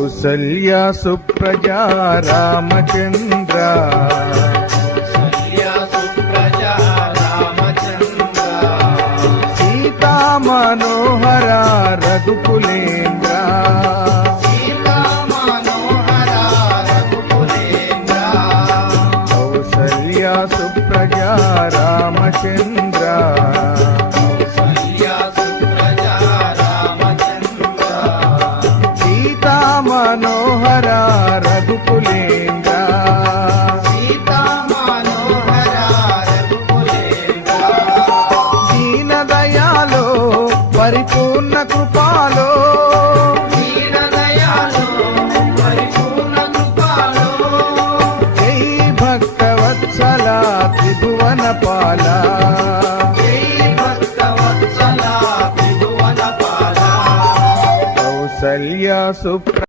కౌసల్య సుప్రజా రామచంద్ర సీతా మనోహర రఘుకులేంద్ర కౌసల్య సుప్రజా రామచంద్ర మనోహర రఘుకులేంద్ర దీన దయాలో పరిపూర్ణ కృపాలో జై భక్తవత్సల త్రిభువన పాల కౌసల్య సుప్ర